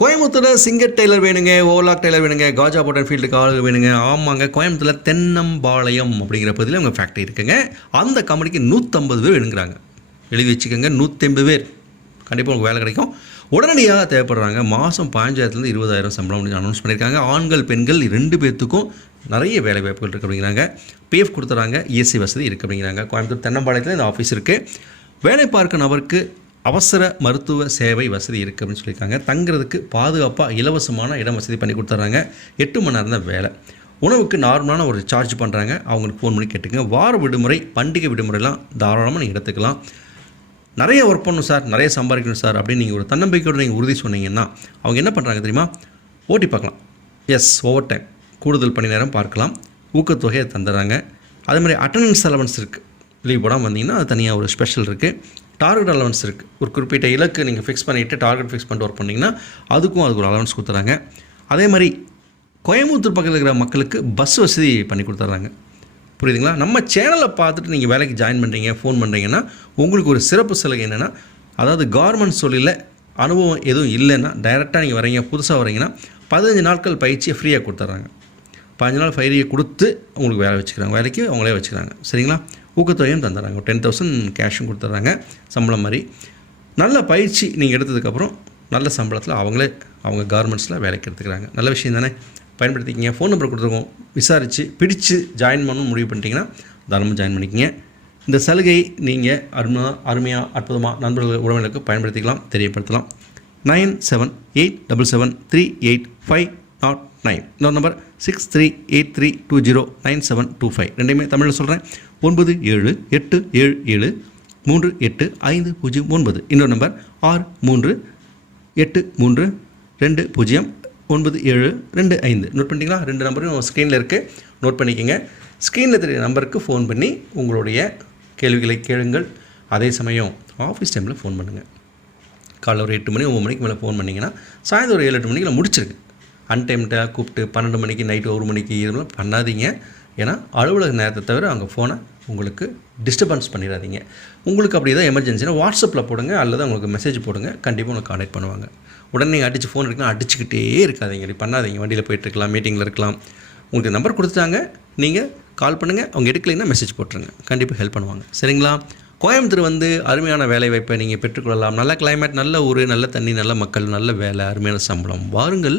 கோயம்புத்தூரில் singer Taylor வேணுங்க ஓலாக் Taylor வேணுங்க காஜா போட்டன் ஃபீல்டுக்கு ஆள் வேணுங்க. ஆமாங்க கோயம்புத்தூரில் தென்னம்பாளையம் அப்படிங்கிற பகுதியில் அவங்க ஃபேக்ட்ரி இருக்குங்க. அந்த கம்பெனிக்கு நூற்றம்பது பேர் வேணுங்கிறாங்க. எழுதி வச்சுக்கோங்க நூற்றம்பது பேர். கண்டிப்பாக உங்களுக்கு வேலை கிடைக்கும். உடனடியாக தேவைப்படுறாங்க. மாதம் பாஞ்சாயிரத்துலேருந்து இருபதாயிரம் சம்பளம் அப்படின்னு அனௌன்ஸ் பண்ணியிருக்காங்க. ஆண்கள் பெண்கள் ரெண்டு பேர்த்துக்கும் நிறைய வேலை வாய்ப்புகள் இருக்குது அப்படிங்கிறாங்க. பிஎஃப் கொடுத்துறாங்க. இஎஸ்சி வசதி இருக்குது அப்படிங்கிறாங்க. கோயம்புத்தூர் தென்னம்பாளையத்தில் இந்த ஆஃபீஸ் இருக்குது வேலை பார்க்க நபருக்கு அவசர மருத்துவ சேவை வசதி இருக்குது அப்படின்னு சொல்லியிருக்காங்க. தங்குறதுக்கு பாதுகாப்பாக இலவசமான இடம் வசதி பண்ணி கொடுத்துட்றாங்க. எட்டு மணி நேரம் தான் வேலை. உணவுக்கு நார்மலான ஒரு சார்ஜ் பண்ணுறாங்க அவங்களுக்கு ஃபோன் பண்ணி கேட்டுங்க வார விடுமுறை பண்டிகை விடுமுறைலாம் தாராளமாக நீங்கள் எடுத்துக்கலாம். நிறைய ஒர்க் பண்ணணும் சார் நிறைய சம்பாதிக்கணும் சார் அப்படின்னு நீங்கள் ஒரு தன்னம்பிக்கையோடு நீங்கள் உறுதி சொன்னீங்கன்னா அவங்க என்ன பண்ணுறாங்க தெரியுமா? ஓட்டி பார்க்கலாம். எஸ் ஓவர் டைம் கூடுதல் பணி நேரம் பார்க்கலாம். ஊக்கத்தொகையை தந்துடுறாங்க. அதே மாதிரி அட்டண்டன்ஸ் அலவன்ஸ் இருக்குது லீவ் போடாமல் வந்தீங்கன்னா அது தனியாக ஒரு ஸ்பெஷல் இருக்குது டார்கெட் அலவன்ஸ் இருக்குது ஒரு குறிப்பிட்ட இலக்கு நீங்கள் ஃபிக்ஸ் பண்ணிவிட்டு டார்கெட் ஃபிக்ஸ் பண்ணிட்டு ஒர்க் பண்ணிங்கன்னா அதுக்கும் அதுக்கு ஒரு அலவன்ஸ் கொடுத்துறாங்க. அதே மாதிரி கோயம்புத்தூர் பக்கத்தில் இருக்கிற மக்களுக்கு பஸ் வசதி பண்ணி கொடுத்துட்றாங்க புரியுதுங்களா? நம்ம சேனலை பார்த்துட்டு நீங்கள் வேலைக்கு ஜாயின் பண்ணுறீங்க ஃபோன் பண்ணுறீங்கன்னா உங்களுக்கு ஒரு சிறப்பு சலுகை என்னென்னா அதாவது கவர்மெண்ட் சொல்லியில் அனுபவம் எதுவும் இல்லைன்னா டைரெக்டாக நீங்கள் வரீங்க புதுசாக வரீங்கன்னா பதினஞ்சு நாட்கள் பயிற்சியை ஃப்ரீயாக கொடுத்துட்றாங்க பதினஞ்சு நாள் ஃபைரியை கொடுத்து உங்களுக்கு வேலை வச்சுக்கிறாங்க. வேலைக்கு அவங்களே வச்சுக்கிறாங்க. சரிங்களா? ஊக்கத்தொகையும் தந்துடுறாங்க டென் தௌசண்ட் கேஷும் கொடுத்துட்றாங்க சம்பளம் மாதிரி. நல்ல பயிற்சி நீங்கள் எடுத்ததுக்கப்புறம் நல்ல சம்பளத்தில் அவங்களே அவங்க கார்மெண்ட்ஸில் வேலைக்கு எடுத்துக்கிறாங்க. நல்ல விஷயம் தானே? பயன்படுத்திக்கிங்க. ஃபோன் நம்பர் கொடுத்துருக்கோம். விசாரித்து பிடிச்சு ஜாயின் பண்ணணும் முடிவு பண்ணிட்டீங்கன்னா தாராளமாக ஜாயின் பண்ணிக்கிங்க. இந்த சலுகை நீங்கள் அருமையாக அருமையாக அற்புதமாக நண்பர்கள் உறவினர்களுக்கு பயன்படுத்திக்கலாம் தெரியப்படுத்தலாம். Nine seven eight double seven three eight five nought nine. இன்னொரு number six three eight three two zero nine seven two five ரெண்டையுமே தமிழில் சொல்கிறேன் ஒன்பது ஏழு எட்டு ஏழு ஏழு மூன்று எட்டு ஐந்து பூஜ்ஜியம் ஒன்பது. இன்னொரு நம்பர் ஆறு மூன்று எட்டு மூன்று ரெண்டு பூஜ்ஜியம் ஒன்பது ஏழு ரெண்டு ஐந்து. நோட் பண்ணிட்டீங்களா? ரெண்டு நம்பரும் ஸ்க்ரீனில் இருக்குது நோட் பண்ணிக்கோங்க. ஸ்க்ரீனில் தெரிய நம்பருக்கு ஃபோன் பண்ணி உங்களுடைய கேள்விகளை கேளுங்கள். அதே சமயம் ஆஃபீஸ் டைமில் ஃபோன் பண்ணுங்கள் காலைல ஒரு எட்டு மணி ஒம்பது மணிக்கு மேலே ஃபோன் பண்ணிங்கன்னா சாயந்தரம் ஒரு ஏழு எட்டு மணிக்கு முடிச்சிருக்கு. அன்டைம்டாக கூப்பிட்டு பன்னெண்டு மணிக்கு நைட்டு ஒரு மணிக்கு இதெல்லாம் பண்ணாதீங்க. ஏன்னா அலுவலக நேரத்தை தவிர அவங்க ஃபோனை உங்களுக்கு டிஸ்டர்பன்ஸ் பண்ணிடாதீங்க. உங்களுக்கு அப்படி தான் எமர்ஜென்சினா வாட்ஸ்அப்பில் போடுங்க அல்லது உங்களுக்கு மெசேஜ் போடுங்க. கண்டிப்பாக உங்களுக்கு கான்டாக்ட் பண்ணுவாங்க. உடனே நீங்கள் அடித்து ஃபோன் இருக்குன்னா அடிச்சுக்கிட்டே இருக்காதீங்க. இப்படி பண்ணாதீங்க. வண்டியில் போயிட்டு இருக்கலாம் மீட்டிங்கில் இருக்கலாம். உங்களுக்கு நம்பர் கொடுத்துட்டாங்க நீங்கள் கால் பண்ணுங்கள் அவங்க எடுக்கலைன்னா மெசேஜ் போட்டுருங்க. கண்டிப்பாக ஹெல்ப் பண்ணுவாங்க. சரிங்களா? கோயம்புத்தூர் வந்து அருமையான வேலை வாய்ப்பை நீங்கள் பெற்றுக்கொள்ளலாம். நல்ல கிளைமேட் நல்ல ஊர் நல்ல தண்ணி நல்ல மக்கள் நல்ல வேலை அருமையான சம்பளம். வாருங்கள்.